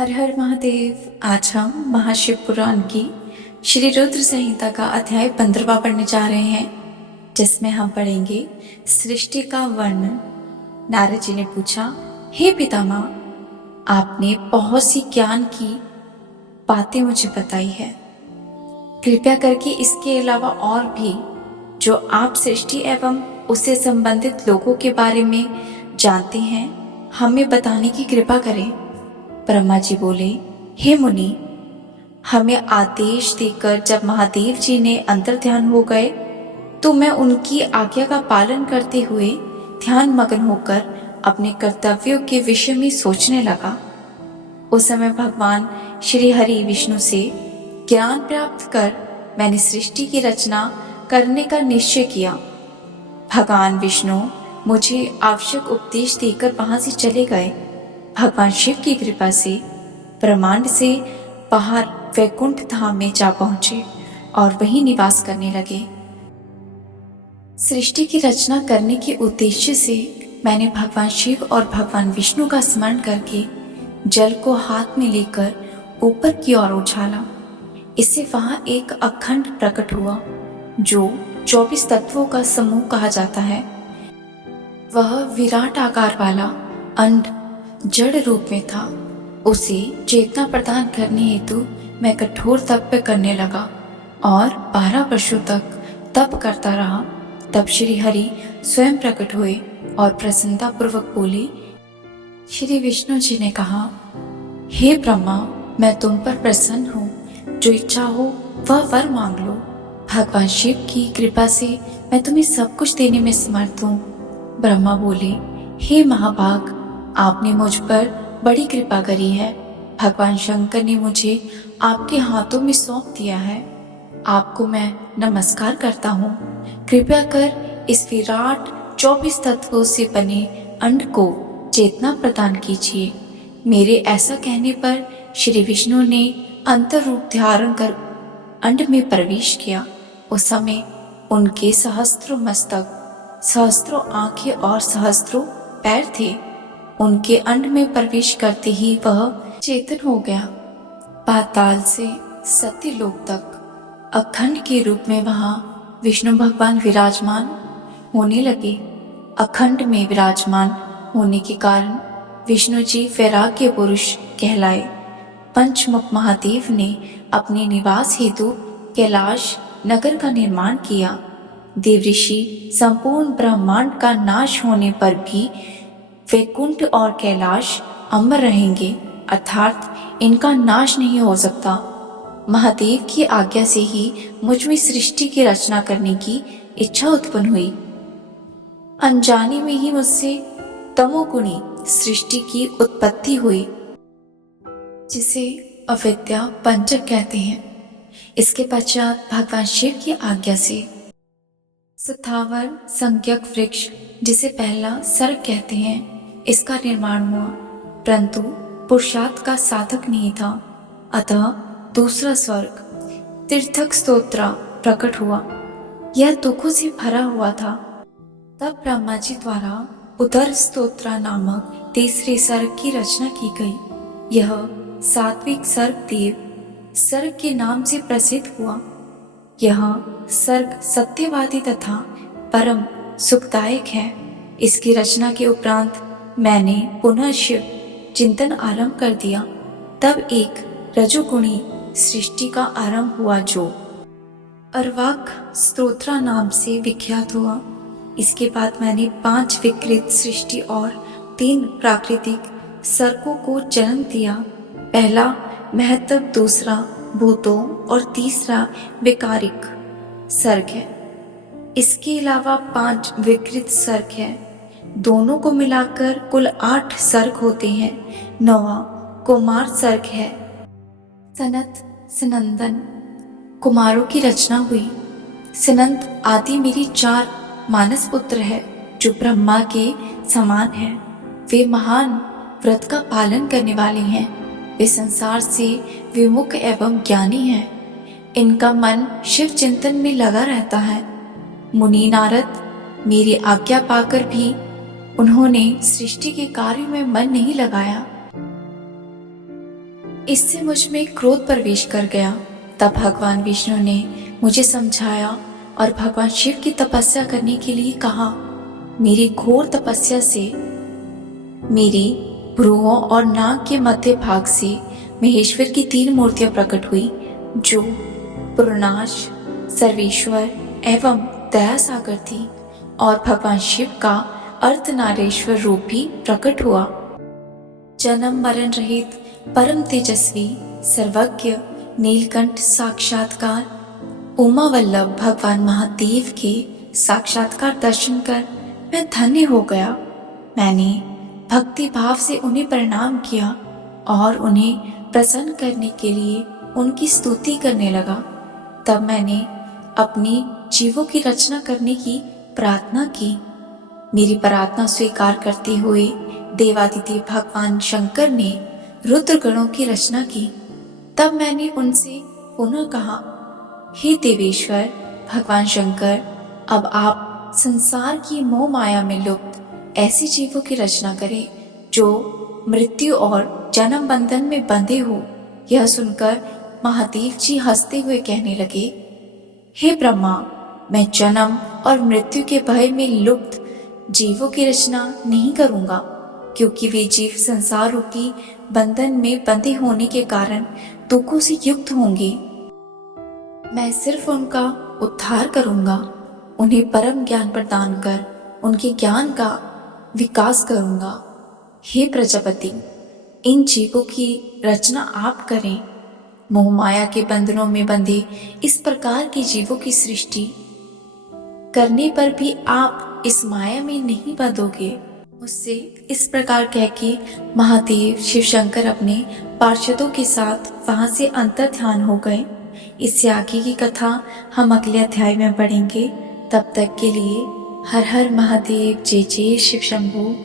हर हर महादेव। आज हम महाशिव पुराण की श्री रुद्र संहिता का अध्याय 15वां पढ़ने जा रहे हैं, जिसमें हम पढ़ेंगे सृष्टि का वर्णन। नारद जी ने पूछा, हे पितामह, आपने बहुत सी ज्ञान की बातें मुझे बताई है। कृपया करके इसके अलावा और भी जो आप सृष्टि एवं उससे संबंधित लोगों के बारे में जानते हैं, हमें बताने की कृपा करें। ब्रह्मा जी बोले, हे मुनि, हमें आदेश देकर जब महादेव जी ने अंतर ध्यान हो गए तो मैं उनकी आज्ञा का पालन करते हुए ध्यान मग्न होकर अपने कर्तव्यों के विषय में सोचने लगा। उस समय भगवान श्री हरि विष्णु से ज्ञान प्राप्त कर मैंने सृष्टि की रचना करने का निश्चय किया। भगवान विष्णु मुझे आवश्यक उपदेश देकर वहां से चले गए। भगवान शिव की कृपा से ब्रह्मांड से बाहर वैकुंठ धाम में जा पहुंचे और वहीं निवास करने लगे। सृष्टि की रचना करने के उद्देश्य से मैंने भगवान शिव और भगवान विष्णु का स्मरण करके जल को हाथ में लेकर ऊपर की ओर उछाला। इससे वहां एक अखंड प्रकट हुआ जो 24 तत्वों का समूह कहा जाता है। वह विराट आकार वाला अंड जड़ रूप में था। उसे चेतना प्रदान करने हेतु मैं कठोर तप करने लगा और 12 वर्षों तक तप करता रहा। तब श्री हरि स्वयं प्रकट हुए और प्रसन्नता पूर्वक बोले। श्री विष्णु जी ने कहा, हे ब्रह्मा, मैं तुम पर प्रसन्न हूँ। जो इच्छा हो वह वर मांग लो। भगवान शिव की कृपा से मैं तुम्हें सब कुछ देने में समर्थ हूँ। ब्रह्मा बोले, हे महाभाग, आपने मुझ पर बड़ी कृपा करी है। भगवान शंकर ने मुझे आपके हाथों में सौंप दिया है। आपको मैं नमस्कार करता हूँ। कृपया कर इस विराट 24 तत्वों से बने अंड को चेतना प्रदान कीजिए। मेरे ऐसा कहने पर श्री विष्णु ने अंतर रूप धारण कर अंड में प्रवेश किया। उस समय उनके सहस्त्रों मस्तक, सहस्त्रों आंखें और सहस्त्रों पैर थे। उनके अंड में प्रवेश करते ही वह चेतन हो गया। पाताल से सत्यलोक तक अखंड के रूप में वहां विष्णु भगवान विराजमान होने लगे। अखंड में विराजमान होने के कारण विष्णु जी वैराग्य पुरुष कहलाए। पंचमुख महादेव ने अपने निवास हेतु कैलाश नगर का निर्माण किया। देवऋषि संपूर्ण ब्रह्मांड का नाश होने पर भी वैकुंठ और कैलाश अमर रहेंगे, अर्थात इनका नाश नहीं हो सकता। महादेव की आज्ञा से ही मुझ में सृष्टि की रचना करने की इच्छा उत्पन्न हुई। अनजाने में ही मुझसे तमोगुणी सृष्टि की उत्पत्ति हुई, जिसे अविद्या पंचक कहते हैं। इसके पश्चात भगवान शिव की आज्ञा से स्थावर संज्ञक वृक्ष, जिसे पहला सर्ग कहते हैं, इसका निर्माण हुआ, परंतु पुरुषार्थ का साधक नहीं था। अतः दूसरा स्वर्ग तीर्थक स्तोत्र प्रकट हुआ। यह दुखों से भरा हुआ था। तब ब्रह्मा जी द्वारा उदर स्तोत्र नामक तीसरे सर्ग की रचना की गई। यह सात्विक सर्ग देव सर्ग के नाम से प्रसिद्ध हुआ। यह सर्ग सत्यवादी तथा परम सुखदायक है। इसकी रचना के उपरांत मैंने पुनः शिव चिंतन आरंभ कर दिया। तब एक रजोगुणी सृष्टि का आरंभ हुआ जो अर्वाक स्तोत्र नाम से विख्यात हुआ। इसके बाद मैंने 5 विकृत सृष्टि और 3 प्राकृतिक सर्गों को जन्म दिया। पहला महत्व, दूसरा भूतों और तीसरा विकारिक सर्ग है। इसके अलावा 5 विकृत सर्ग है। दोनों को मिलाकर कुल 8 सर्ग होते हैं। 9वां कुमार सर्ग है। सनत सनंदन कुमारों की रचना हुई। सनंद आदि मेरी 4 मानस पुत्र है जो ब्रह्मा के समान है। वे महान व्रत का पालन करने वाले हैं। वे संसार से विमुख एवं ज्ञानी हैं। इनका मन शिव चिंतन में लगा रहता है। मुनि नारद मेरी आज्ञा पाकर भी उन्होंने सृष्टि के कार्य में मन नहीं लगाया। इससे मुझ में क्रोध प्रवेश कर गया। तब भगवान विष्णु ने मुझे समझाया और भगवान शिव की तपस्या करने के लिए कहा। मेरी घोर तपस्या से मेरी भ्रुओं और नाक के मध्य भाग से महेश्वर की 3 मूर्तियां प्रकट हुई, जो पुरनाश, सर्वेश्वर एवं दया सागर थी, और भगवान शिव का अर्धनारेश्वर रूप भी प्रकट हुआ। जन्म मरण रहित परम तेजस्वी सर्वज्ञ नीलकंठ साक्षात्कार, उमा वल्लभ भगवान महादेव के साक्षात्कार दर्शन कर मैं धन्य हो गया। मैंने भक्ति भाव से उन्हें प्रणाम किया और उन्हें प्रसन्न करने के लिए उनकी स्तुति करने लगा। तब मैंने अपनी जीवों की रचना करने की प्रार्थना की। मेरी प्रार्थना स्वीकार करते हुए देवादिदेव भगवान शंकर ने रुद्र गणों की रचना की। तब मैंने उनसे पुनः कहा, हे देवेश्वर भगवान शंकर, अब आप संसार की मोह माया में लुप्त ऐसे जीवों की रचना करें जो मृत्यु और जन्म बंधन में बंधे हो। यह सुनकर महादेव जी हंसते हुए कहने लगे, हे ब्रह्मा, मैं जन्म और मृत्यु के भय में लुप्त जीवों की रचना नहीं करूंगा, क्योंकि वे जीव संसार रूपी बंधन में बंधे होने के कारण दुखों से युक्त होंगे। मैं सिर्फ उनका उद्धार करूंगा, उन्हें परम ज्ञान प्रदान कर उनके ज्ञान का विकास करूंगा। हे प्रजापति, इन जीवों की रचना आप करें। मोह माया के बंधनों में बंधे इस प्रकार के जीवों की सृष्टि करने पर भी आप इस माया में नहीं बंधोगे। मुझसे इस प्रकार कह के महादेव शिव शंकर अपने पार्षदों के साथ वहां से अंतर ध्यान हो गए। इससे आगे की कथा हम अगले अध्याय में पढ़ेंगे। तब तक के लिए हर हर महादेव, जय जय शिव शंभू।